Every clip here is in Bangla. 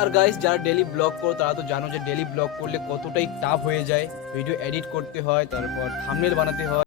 আর গাইস যারা ডেলি ব্লগ করো, তারা তো জানো যে ডেলি ব্লগ করলে কতটাই টাফ হয়ে যায়। ভিডিও এডিট করতে হয়, তারপর থামনেল বানাতে হয়।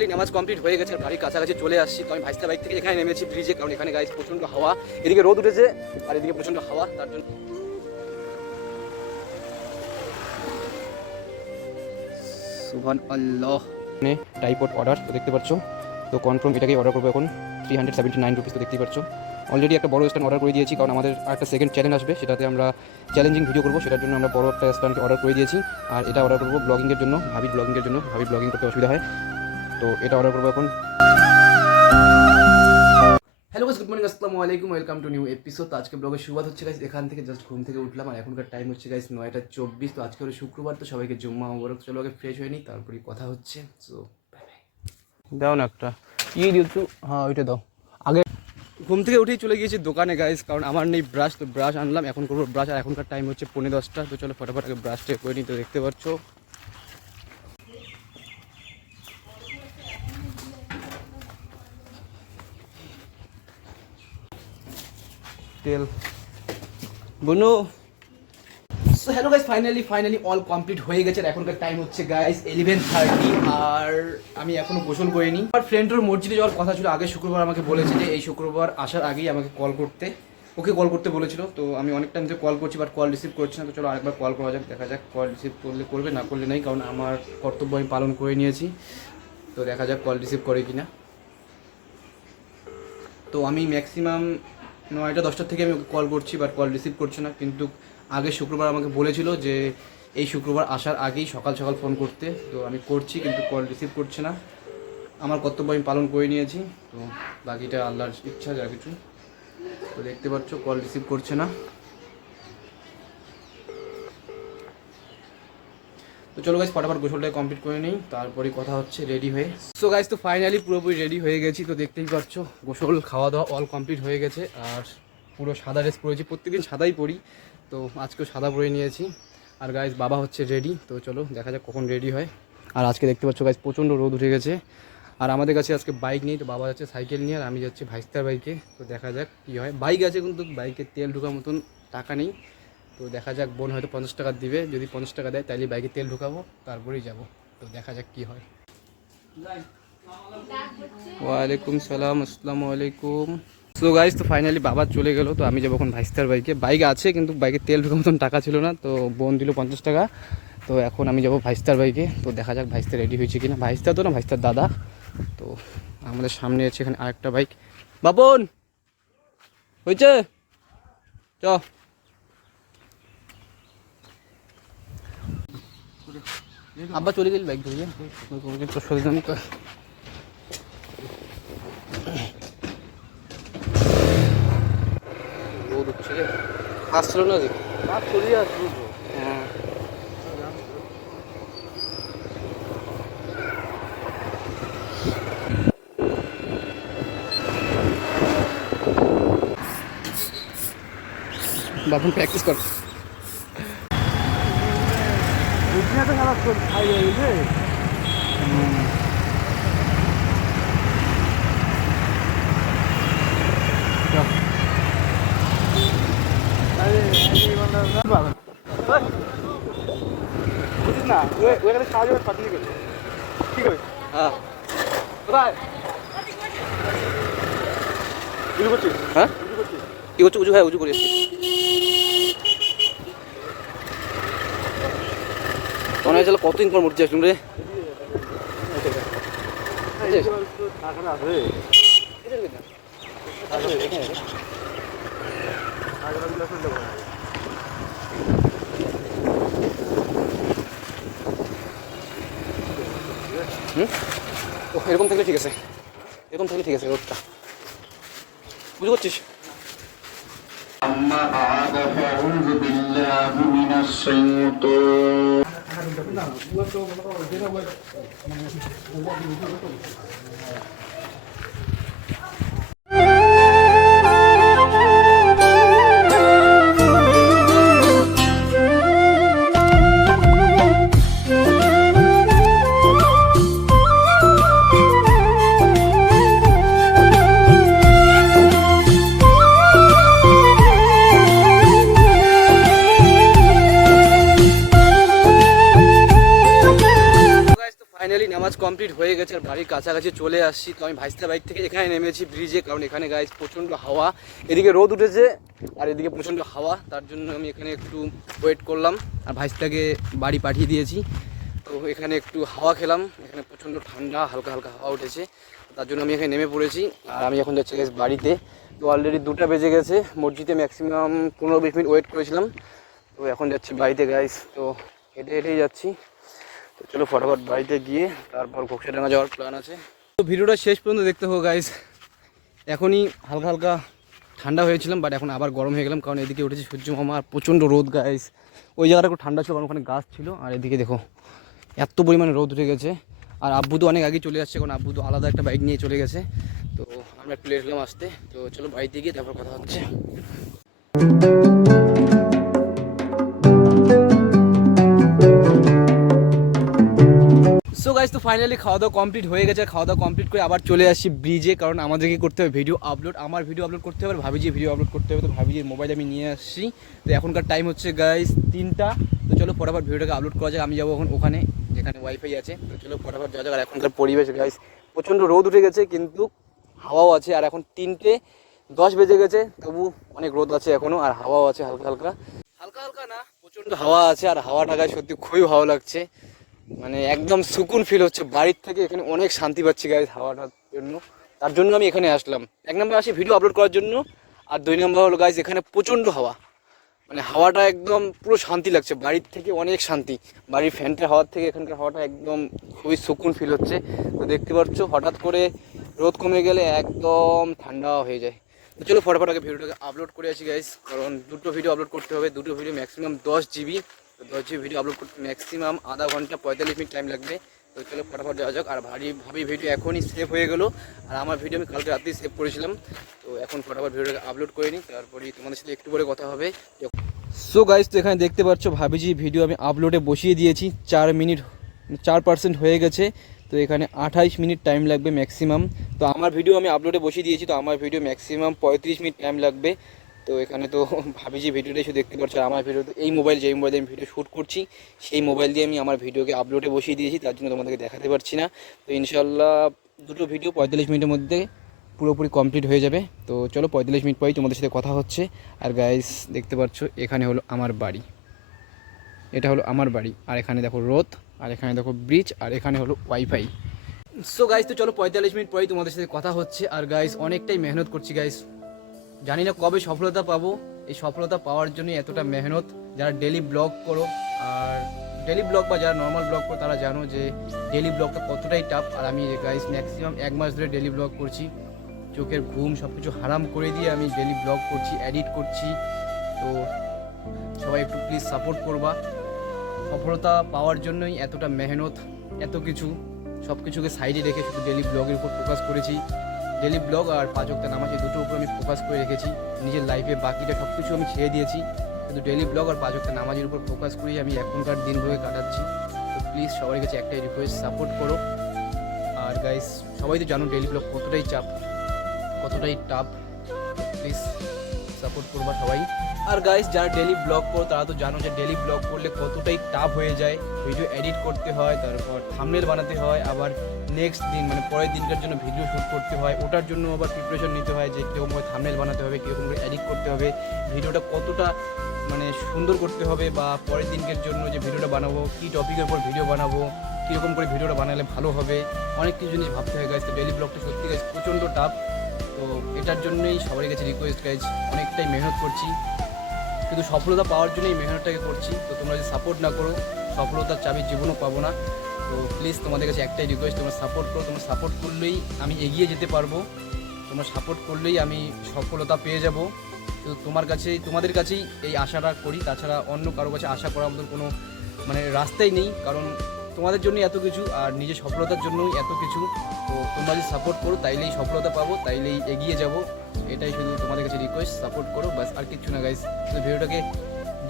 ফাইনালি নামাজ কমপ্লিট হয়ে গেছে, বাড়ির কাছাকাছি চলে আসছি। তো আমি ভাইস্তা বাইক থেকে এখানে নেমেছি ব্রিজে কারণ এখানে গাইজ প্রচণ্ড হাওয়া। এদিকে রোদ উঠেছে, আর এদিকে প্রচণ্ড হাওয়া, তার জন্য আল্লাহ টাইপড অর্ডার তো দেখতে পাচ্ছ? তো কনফার্ম এটাকেই অর্ডার করব এখন। Three hundred seventy nine rupees তো দেখতেই পাচ্ছ। অলরেডি একটা বড় স্ট্যান্ড অর্ডার করে দিয়েছি, কারণ আমাদের একটা সেকেন্ড চ্যালেঞ্জ আসবে, সেটাতে আমরা চ্যালেঞ্জিং ভিডিও করব, সেটার জন্য আমরা বড় একটা স্ট্যান্ডকে অর্ডার করে দিয়েছি। আর এটা অর্ডার করব ব্লগিংয়ের জন্য, ভাবি ব্লগিংয়ের জন্য, ভাবি ব্লগিং করতে অসুবিধা হয়। তো এটা অর্ডার করব এখন। হ্যালো গাইস গুড মর্নিং আসসালামু আলাইকুম ওয়েলকাম টু নিউ এপিসোড তো আজকে ব্লগের শুরুয়াত হচ্ছে গাইস এখান থেকে জাস্ট ঘুম থেকে উঠলাম আর এখনকার টাইম হচ্ছে গাইস নয়টা চব্বিশ। তো আজকে হলো শুক্রবার তো সবাইকে জুম্মা মোবারক। চলো আগে ফ্রেশ হয়ে নিই তারপরে কথা হচ্ছে। সো দাও না একটা। কি দিচ্ছু হ্যাঁ ওইটা দাও। আগে ঘুম থেকে উঠেই চলে গিয়েছি দোকানে গাইস কারণ আমার নেই ব্রাশ তো ব্রাশ আনলাম এখন করব ব্রাশ আর এখনকার টাইম হচ্ছে পনেরো দশটা তো চলো ফটাফট আগে ব্রাশটা করে নিই তো দেখতে পাচ্ছ। তেল। বনু। So hello guys finally finally all complete হয়ে গেছে। আর এখনকার টাইম হচ্ছে গাইস ইলেভেন থার্টি আর আমি এখনও গোসল করিনি। আমার ফ্রেন্ডের মসজিদে যাওয়ার কথা ছিল, আগে শুক্রবার আমাকে বলেছে যে এই শুক্রবার আসার আগেই আমাকে কল করতে। ওকে কল করতে বলেছিল, তো আমি অনেক টাইম থেকে কল করছি বাট কল রিসিভ করছি না, তো চলো আরেকবার কল করা যাক, দেখা যাক কল রিসিভ করলে করবে, না করলে নেই, কারণ আমার কর্তব্য আমি পালন করে নিয়েছি। তো দেখা যাক কল রিসিভ করে কিনা। তো আমি ম্যাক্সিমাম নয়টা, দশটার থেকে আমি ওকে কল করছি বাট কল রিসিভ করছে না। কিন্তু আগে শুক্রবার আমাকে বলেছিল যে এই শুক্রবার আসার আগেই সকাল সকাল ফোন করতে। তো আমি করছি, কিন্তু কল রিসিভ করছে না। আমার কর্তব্য আমি পালন করে নিয়েছি। তো বাকিটা আল্লাহর ইচ্ছা, যা কিছু। তো দেখতে পাচ্ছ কল রিসিভ করছে না। তো চলো গাইজ ফটাফট গোসলটা কমপ্লিট করে নিই, তারপরে কথা হচ্ছে রেডি হয়ে। সো গাইজ তো ফাইনালি পুরোপুরি রেডি হয়ে গেছি, তো দেখতেই পাচ্ছ, গোসল খাওয়া দাওয়া অল কমপ্লিট হয়ে গেছে, আর পুরো সাদা ড্রেস পরেছি, প্রত্যেকদিন সাদাই পরি, তো আজকেও সাদা পরে নিয়েছি। আর গাইজ বাবা হচ্ছে রেডি তো চলো দেখা যাক কখন রেডি হয়। আর আজকে দেখতে পাচ্ছ গাইজ প্রচণ্ড রোদ উঠে গেছে। আর আমাদের কাছে আজকে বাইক নেই, তো বাবা যাচ্ছে সাইকেল নিয়ে, আর আমি যাচ্ছি ভাইস্তার বাইকে তো দেখা যাক কী হয়। বাইক আছে কিন্তু বাইকে তেল ঢোকার মতন টাকা নেই। তো দেখা যাক, বোন হয়তো পঞ্চাশ টাকা দিবে। যদি পঞ্চাশ টাকা দেয় তাহলে বাইকে তেল ঢুকাবো, তারপরেই যাব। তো দেখা যাক কি হয়। ওয়ালাইকুম সালাম, আসসালামু আলাইকুম। সো গাইজ তো ফাইনালি বাবা চলে গেল, তো আমি যাব এখন ভাইস্তার বাইকে বাইক আছে, কিন্তু বাইকে তেল ঢোকার মতন টাকা ছিল না, তো বোন দিল পঞ্চাশ টাকা। তো এখন আমি যাব ভাইস্তার বাইকে তো দেখা যাক ভাইস্তা রেডি হয়েছে কিনা। ভাইস্তা তো না, ভাইস্তার দাদা। তো আমাদের সামনে আছে এখানে আরেকটা বাইক বাবন হয়েছে? চ। আব্বা চলে গেল বাইক ধরিয়ে তোর শরীর রোদ রে। আসছিল না দেখি। হ্যাঁ। বাবুন প্র্যাকটিস কর। খারাপ খাই হয়ে বুঝিস না ওখানে সাহায্য পাঠিয়ে গেল ঠিক আছে হ্যাঁ কোথায় বুঝতে করছিস হ্যাঁ বুঝতে করছিস কি করছ উজু হ্যাঁ উজু করি মনে হয়েছিল কতদিন পর মূর্তি আসলাম রে টাকাটা আছে হুম ও এরকম থাকলে ঠিক আছে এরকম থাকলে ঠিক আছে রোদটা বুঝতে পারছিস أما بعد فأعوذ بالله من الشيطان Nah, buat kau, buat kau, dia nak buat. Buat dia tu. হয়ে গেছে আর বাড়ির কাছাকাছি চলে আসছি। তো আমি ভাইস্তা বাইক থেকে এখানে নেমেছি ব্রিজে কারণ এখানে গাইজ প্রচণ্ড হাওয়া। এদিকে রোদ উঠেছে আর এদিকে প্রচণ্ড হাওয়া, তার জন্য আমি এখানে একটু ওয়েট করলাম আর ভাইস্তাকে বাড়ি পাঠিয়ে দিয়েছি। তো এখানে একটু হাওয়া খেলাম, এখানে প্রচণ্ড ঠান্ডা, হালকা হালকা হাওয়া উঠেছে। তার জন্য আমি এখানে নেমে পড়েছি আর আমি এখন যাচ্ছি গাইজ বাড়িতে। তো অলরেডি দুটা বেজে গেছে, মসজিদে ম্যাক্সিমাম পনেরো বিশ মিনিট ওয়েট করেছিলাম। তো এখন যাচ্ছি বাড়িতে গাইস তো হেঁটে হেঁটেই যাচ্ছি। চলো ফটাফট বাড়িতে গিয়ে তারপর ঘোকসাডাঙ্গা যাওয়ার প্ল্যান আছে। তো ভিডিওটা শেষ পর্যন্ত দেখতে হোক গাইজ এখনই হালকা হালকা ঠান্ডা হয়েছিলাম বাট এখন আবার গরম হয়ে গেলাম, কারণ এদিকে উঠেছে সূর্য মামা আর প্রচণ্ড রোদ গাইজ ওই জায়গাটা একটু ঠান্ডা ছিল, কারণ ওখানে গাছ ছিল, আর এদিকে দেখো, এত পরিমাণে রোদ উঠে গেছে। আর আব্বু তো অনেক আগে চলে আসছে, কারণ আব্বু তো আলাদা একটা বাইক নিয়ে চলে গেছে। তো আমরা একটু লেট হলাম আসতে, তো চলো বাড়িতে গিয়ে তারপর কথা হচ্ছে। সো গাইজ তো ফাইনালি খাওয়া দাওয়া কমপ্লিট হয়ে গেছে। খাওয়া দাওয়া কমপ্লিট করে আবার চলে আসি ব্রিজে কারণ আমাদেরকে করতে হবে ভিডিও আপলোড আমার ভিডিও আপলোড করতে হবে আর ভাবি যে ভিডিও আপলোড করতে হবে, তো ভাবি যে মোবাইল আমি নিয়ে আসছি। তো এখনকার টাইম হচ্ছে গাইজ তিনটা। তো চলো ফটাফট ভিডিওটাকে আপলোড করা যাক। আমি যাব এখন ওখানে, যেখানে ওয়াইফাই আছে। তো চলো ফটাফট যাওয়া যাক। আর এখনকার পরিবেশ গাইজ প্রচণ্ড রোদ উঠে গেছে, কিন্তু হাওয়াও আছে। আর এখন তিনটে, দশ বেজে গেছে। তবু অনেক রোদ আছে এখনও আর হাওয়াও আছে হালকা হালকা। হালকা হালকা না, প্রচণ্ড হাওয়া আছে। আর হাওয়াটা গায়ে সত্যি খুবই ভালো লাগছে। মানে একদম সুকুন ফিল হচ্ছে। বাড়ির থেকে এখানে অনেক শান্তি পাচ্ছি গাইজ হাওয়াটার জন্য। তার জন্য আমি এখানে আসলাম। এক নম্বর আসি ভিডিও আপলোড করার জন্য। আর দুই নম্বর হলো গাইজ এখানে প্রচণ্ড হাওয়া। মানে হাওয়াটা একদম পুরো শান্তি লাগছে। বাড়ির থেকে অনেক শান্তি। বাড়ির ফ্যানটার হাওয়ার থেকে এখানকার হাওয়াটা একদম খুবই সুকুন ফিল হচ্ছে। তো দেখতে পাচ্ছ, হঠাৎ করে রোদ কমে গেলে একদম ঠান্ডা হয়ে যায়। তো চলো ফটাফট আগে ভিডিওটাকে আপলোড করে আসি গাইজ কারণ দুটো ভিডিও আপলোড করতে হবে। দুটো ভিডিও ম্যাক্সিমাম দশ জিবি তো জিবি ভিডিও আপলোড করতে ম্যাক্সিমাম আধা ঘণ্টা, পঁয়তাল্লিশ মিনিট টাইম লাগবে। তো চলো ফটাফট যাওয়া যাক। আর ভারী, ভাবি ভিডিও এখনই সেভ হয়ে গেলো। আর আমার ভিডিও আমি কালকে রাতেই সেভ করেছিলাম। তো এখন ফটাফট ভিডিওটাকে আপলোড করে নিই। তারপরেই তোমাদের সাথে একটু পরে কথা হবে। সো গাইজ তো এখানে দেখতে পাচ্ছ, ভাবিজি ভিডিও আমি আপলোডে বসিয়ে দিয়েছি। চার মিনিট, চার পার্সেন্ট হয়ে গেছে। তো এখানে আঠাইশ মিনিট টাইম লাগবে ম্যাক্সিমাম তো আমার ভিডিও আমি আপলোডে বসিয়ে দিয়েছি। তো আমার ভিডিও ম্যাক্সিমাম পঁয়ত্রিশ মিনিট টাইম লাগবে। তো এখানে তো ভাবি যে ভিডিওটা এসে দেখতে পাচ্ছ আমার ভিডিও এই মোবাইল যেই মোবাইল আমি ভিডিও শ্যুট করছি, সেই মোবাইল দিয়ে আমি আমার ভিডিওকে আপলোডে বসিয়ে দিয়েছি, তার জন্য তোমাদেরকে দেখাতে পারছি না। তো ইনশাল্লাহ দুটো ভিডিও পঁয়তাল্লিশ মিনিটের মধ্যে পুরোপুরি কমপ্লিট হয়ে যাবে। তো চলো পঁয়তাল্লিশ মিনিট পরেই তোমাদের সাথে কথা হচ্ছে। আর গাইস দেখতে পাচ্ছ, এখানে হলো আমার বাড়ি। এটা হলো আমার বাড়ি। আর এখানে দেখো রোদ, আর এখানে দেখো ব্রিজ আর এখানে হলো ওয়াইফাই সো গাইস তো চলো পঁয়তাল্লিশ মিনিট পরেই তোমাদের সাথে কথা হচ্ছে। আর গাইস অনেকটাই মেহনত করছি গাইস জানি না কবে সফলতা পাবো। এই সফলতা পাওয়ার জন্য এতটা মেহনত। যারা ডেলি ব্লগ করো, আর ডেলি ব্লগ বা যারা নর্মাল ব্লগ করো, তারা জানো যে ডেলি ব্লগটা কতটাই টাফ আর আমি গাইস ম্যাক্সিমাম এক মাস ধরে ডেলি ব্লগ করছি। চোখের ঘুম সব কিছু হারাম করে দিয়ে আমি ডেলি ব্লগ করছি এডিট করছি। তো সবাই একটু প্লিজ সাপোর্ট করবা। সফলতা পাওয়ার জন্যই এতটা মেহনত, এত কিছু। সব কিছুকে সাইডে রেখে শুধু ডেলি ব্লগের উপর ফোকাস করেছি। ডেলি ব্লগ আর পাঁচ অক্টা নামাজ এই দুটোর উপর আমি ফোকাস করে রেখেছি। নিজের লাইফে বাকিটা সব কিছু আমি ছেড়ে দিয়েছি। কিন্তু ডেলি ব্লগ আর পাঁচ নামাজের উপর ফোকাস করেই আমি এখনকার দিনগুলোকে কাটাচ্ছি। তো প্লিজ সবার কাছে একটাই রিকোয়েস্ট সাপোর্ট করো। আর গাইস সবাই তো জানো ডেলি ব্লগ কতটাই চাপ, কতটাই টাফ প্লিজ সাপোর্ট করবা সবাই। আর গাইস যারা ডেলি ব্লগ করো, তারা তো জানো যে ডেলি ব্লগ করলে কতটাই টাফ হয়ে যায়। ভিডিও এডিট করতে হয়, তারপর থামনেল বানাতে হয়, আবার নেক্সট দিন মানে পরের দিনকার জন্য ভিডিও শ্যুট করতে হয়। ওটার জন্য আবার প্রিপারেশন নিতে হয় যে কীরকম করে থামনেল বানাতে হবে, কীরকম করে এডিট করতে হবে। ভিডিওটা কতটা মানে সুন্দর করতে হবে বা পরের দিনকের জন্য যে ভিডিওটা বানাবো, কী টপিকের উপর ভিডিও বানাবো, কীরকম করে ভিডিওটা বানালে ভালো হবে, অনেক কিছু জিনিস ভাবতে হয় গাইজ তো ডেলি ব্লগটা সত্যি গাইজ প্রচণ্ড টাফ তো এটার জন্যই সবার কাছে রিকোয়েস্ট গাইজ অনেকটাই মেহনত করছি। কিন্তু সফলতা পাওয়ার জন্যই মেহনতটাকে করছি। তো তোমরা যদি সাপোর্ট না করো, সফলতার চাবি জীবনও পাবো না। তো প্লিজ তোমাদের কাছে একটাই রিকোয়েস্ট তোমরা সাপোর্ট করো। তোমরা সাপোর্ট করলেই আমি এগিয়ে যেতে পারব। তোমরা সাপোর্ট করলেই আমি সফলতা পেয়ে যাব। তো তোমার কাছেই, তোমাদের কাছেই এই আশাটা করি। তাছাড়া অন্য কারও কাছে আশা করার মতন কোনো মানে রাস্তাই নেই। কারণ তোমাদের জন্য এত কিছু, আর নিজের সফলতার জন্যই এত কিছু। তো তোমরা যদি সাপোর্ট করো, তাইলেই সফলতা পাবো, তাইলেই এগিয়ে যাব। এটাই শুধু তোমাদের কাছে রিকোয়েস্ট সাপোর্ট করো বাস আর কিচ্ছু না গাইস শুধু ভিডিওটাকে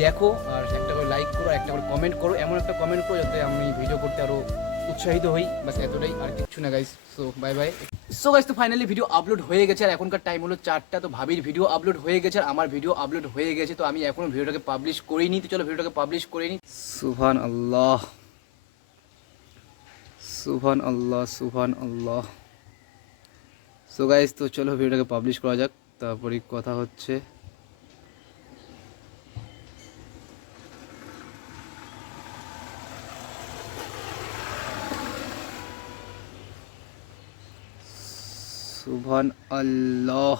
দেখো, আর একটা করে লাইক করো একটা করে কমেন্ট করো, এমন একটা কমেন্ট করো যাতে আমি ভিডিও করতে আরও উৎসাহিত হই। বাস এতটাই, আর কিচ্ছু না guys so bye bye so guys তো ফাইনালি ভিডিও আপলোড হয়ে গেছে, আর এখনকার টাইম হলো চারটা। তো ভাবির ভিডিও আপলোড হয়ে গেছে, আর আমার ভিডিও আপলোড হয়ে গেছে, তো আমি এখনও ভিডিওটাকে পাবলিশ করিনি। তো চলো, ভিডিওটাকে পাবলিশ করে নিই সুবহান আল্লাহ সুবহান আল্লাহ সুবহান আল্লাহ সো গাইস তো চলো ভিডিওটাকে পাবলিশ করা যাক, তারপরে কথা হচ্ছে। সুবহান আল্লাহ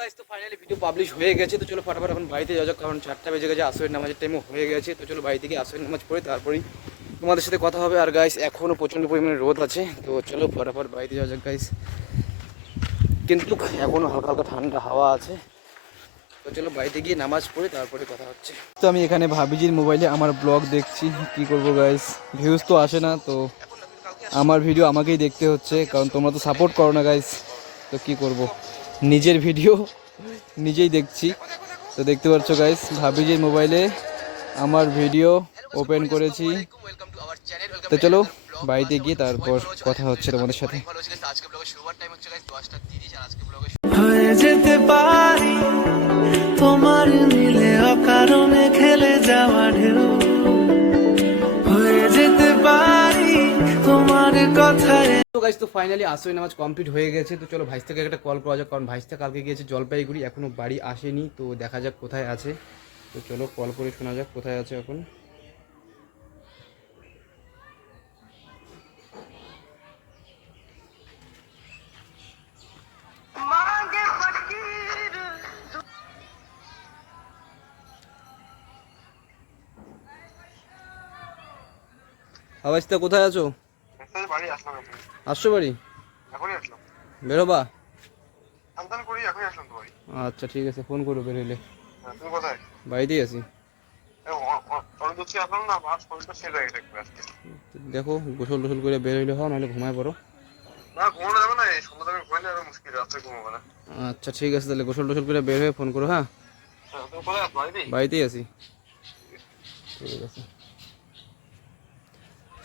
সো গাইস তো ফাইনালি ভিডিও পাবলিশ হয়ে গেছে, তো চলো ফটাফট এখন বাড়িতে যাওয়া যাক, কারণ চারটা বেজে গেছে, আসরের নামাজের টাইমও হয়ে গেছে, তো চলো বাড়ি থেকে আসরের নামাজ পড়ে, তারপরেই তোমাদের সাথে কথা হবে। আর গাইস এখনও প্রচণ্ড পরিমাণে রোদ আছে, তো চলো ফটাফট বাড়িতে যাওয়া যাক গাইস কিন্তু এখনও হালকা হালকা ঠান্ডা হাওয়া আছে, তো চলো বাড়িতে গিয়ে নামাজ পড়ে, তারপরে কথা হচ্ছে। তো আমি এখানে ভাবিজির মোবাইলে আমার ব্লগ দেখছি, কি করব গাইস ভিউজ তো আসে না, তো আমার ভিডিও আমাকেই দেখতে হচ্ছে, কারণ তোমরা তো সাপোর্ট করো না গাইস তো কি করব? নিজের ভিডিও নিজেই দেখছি। তো দেখতে পাচ্ছ গাইস ভাবিজির মোবাইলে আমার ভিডিও ওপেন করেছি। তো চলো, বাড়িতে গিয়ে তারপর কথা হচ্ছে তোমাদের সাথে। তোমার মিলে খেলে যাওয়া হয়ে যেতে পারি তোমার কথায়। তো গাইজ তো ফাইনালি আসরে নামাজ কমপ্লিট হয়ে গেছে। তো চলো ভাইস থেকে একটা কল করা যাক কারণ ভাইসটা কালকে গিয়েছে জলপাইগুড়ি এখনও বাড়ি আসেনি। তো দেখা যাক কোথায় আছে। তো চলো কল করে শোনা যাক কোথায় আছে এখন। আওয়াজটা কোথায় আছো আসছো বাড়ি? বেরোবা? আচ্ছা ঠিক আছে ফোন করো বেরোলে হ্যাঁ, বাড়িতেই আছি। দেখো গোসল টোসল করে বের হইলে হয় নাহলে ঘুমায় পড়ো। আচ্ছা ঠিক আছে তাহলে গোসল টোসল করে বের হয়ে ফোন করো হ্যাঁ? হ্যাঁ, বাড়িতেই আছি। ঠিক আছে।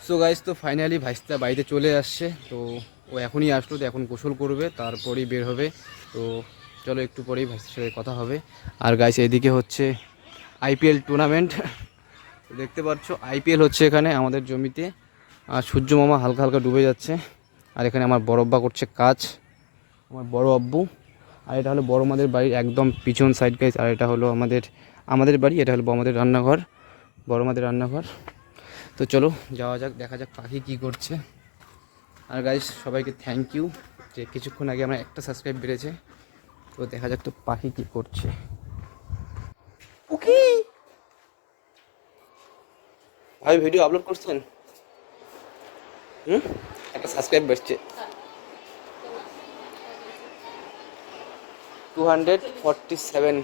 সো গাইজ তো ফাইনালি ভাইস্তা বাড়িতে চলে আসছে। তো ও এখনই আসলো, তো এখন গোসল করবে, তারপরেই বের হবে। তো চলো একটু পরেই ভাইস্তার সাথে কথা হবে। আর গাইস এদিকে হচ্ছে আইপিএল টুর্নামেন্ট দেখতে পাচ্ছ আইপিএল হচ্ছে এখানে আমাদের জমিতে। আর সূর্য মামা হালকা হালকা ডুবে যাচ্ছে। আর এখানে আমার বড় আব্বা করছে কাজ। আমার বড় আব্বু। আর এটা হলো বড় মাদের বাড়ির একদম পিছন সাইড গাইজ আর এটা হলো আমাদের আমাদের বাড়ি, এটা হলো আমাদের রান্নাঘর। বড় মাদের রান্নাঘর। তো চলো, যাওয়া যাক, দেখা যাক পাখি কী করছে। আর গাইজ সবাইকে থ্যাংক ইউ যে কিছুক্ষণ আগে আমার একটা সাবস্ক্রাইব বেড়েছে। তো দেখা যাক তো পাখি কী করছে। পাখি ভাই ভিডিও আপলোড করছেন? হুম? একটা সাবস্ক্রাইব বসছে two hundred forty seven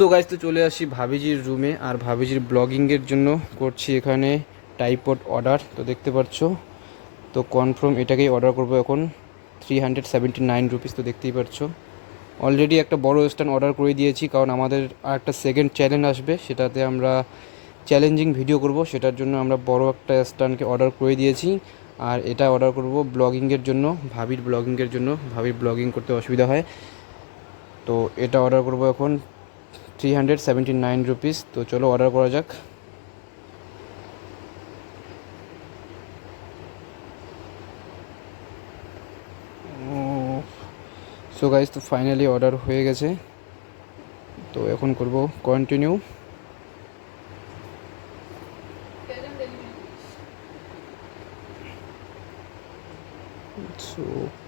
so guys তো চলে আসি ভাবিজির রুমে আর ভাবিজির ব্লগিংয়ের জন্য করছি এখানে টাইপড অর্ডার তো দেখতে পাচ্ছ? তো কনফার্ম এটাকেই অর্ডার করব এখন three hundred seventy nine rupees তো দেখতেই পাচ্ছ। অলরেডি একটা বড় স্ট্যান্ড অর্ডার করে দিয়েছি, কারণ আমাদের আর একটা সেকেন্ড চ্যালেঞ্জ আসবে, সেটাতে আমরা চ্যালেঞ্জিং ভিডিও করব, সেটার জন্য আমরা বড় একটা স্ট্যান্ডকে অর্ডার করে দিয়েছি। আর এটা অর্ডার করব ব্লগিংয়ের জন্য, ভাবির ব্লগিংয়ের জন্য, ভাবির ব্লগিং করতে অসুবিধা হয়। তো এটা অর্ডার করব এখন three hundred seventy nine rupees তো চলো অর্ডার করা যাক। সো গাইজ তো ফাইনালি অর্ডার হয়ে গেছে। তো এখন করব continue so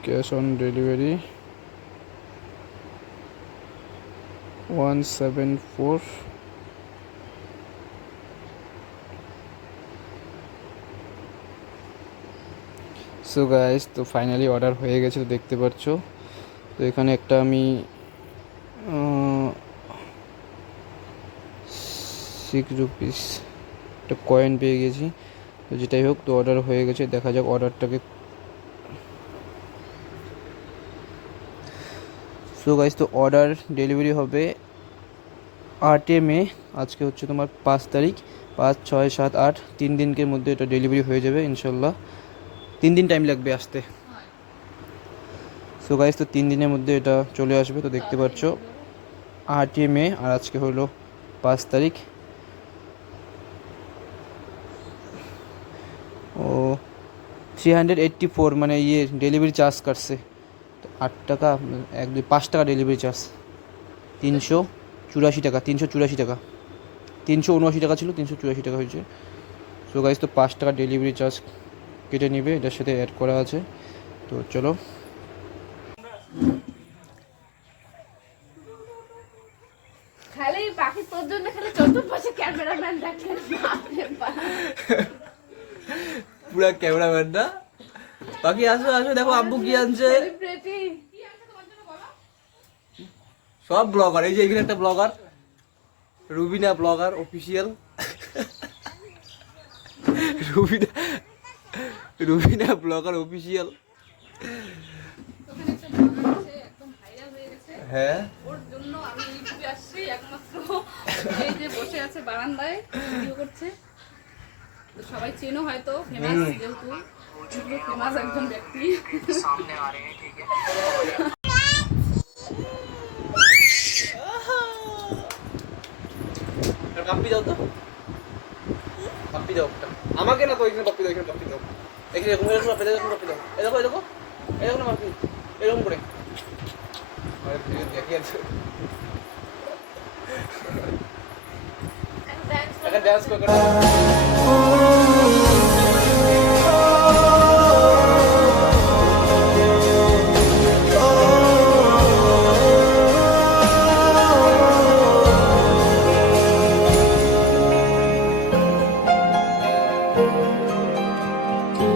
cash on delivery one seven four so guys তো ফাইনালি অর্ডার হয়ে গেছে, তো দেখতে পাচ্ছ তো এখানে একটা আমি সিক্স রুপিস একটা কয়েন পেয়ে গেছি। তো যেটাই হোক, তো অর্ডার হয়ে গেছে। দেখা যাক অর্ডারটাকে সো গাইজ তো অর্ডার ডেলিভারি হবে আটে মে আজকে হচ্ছে তোমার পাঁচ তারিখ, পাঁচ, ছয়, সাত, আট, তিন দিনকের মধ্যে এটা ডেলিভারি হয়ে যাবে ইনশাল্লাহ। তিন দিন টাইম লাগবে আসতে। সো গাইজ তো তিন দিনের মধ্যে এটা চলে আসবে, তো দেখতে পাচ্ছ আটই মে আর আজকে হলো পাঁচ তারিখ। ও থ্রি হান্ড্রেড এইট্টি ফোর মানে ইয়ে ডেলিভারি চার্জ কাটছে। আট টাকা এক দুই পাঁচ টাকা ডেলিভারি চার্জ তিনশো চুরাশি টাকা তিনশো চুরাশি টাকা। তিনশো উনআশি টাকা ছিল তিনশো চুরাশি টাকা হয়েছে। সো গাইজ তো পাঁচ টাকা ডেলিভারি চার্জ কেটে নেবে এটার সাথে অ্যাড করা আছে। তো চলো। খালি পাখি তোর জন্য খালি চতুর্পাশে ক্যামেরাম্যান দেখেন বাপরে বাপ। পুরা ক্যামেরাম্যানটা বাকি আসো আসো দেখো আব্বু কি আনছে। সব ব্লগার এই যে এখানে একটা blogger Rubina blogger official Rubina Rubina blogger official হয়ে গেছে। হ্যাঁ। ওর জন্য আমি ইউটিউবে আসছি একমাত্র। এই যে বসে আছে বারান্দায় ভিডিও করছে। তো সবাই চেনো হয়তো ফেমাস যেহেতু। ফেমাস একজন ব্যক্তি। কাপ্পি দাও তো। কাপ্পি দাও একটা। আমাকে না তো এখানে কাপ্পি দাও এখানে কাপ্পি দাও। এখানে এরকম এরকম কাপ্পি দাও এরকম কাপ্পি দাও। এই দেখো এই দেখো এরকম কাপ্পি এরকম করে। এখন ড্যান্স করে করে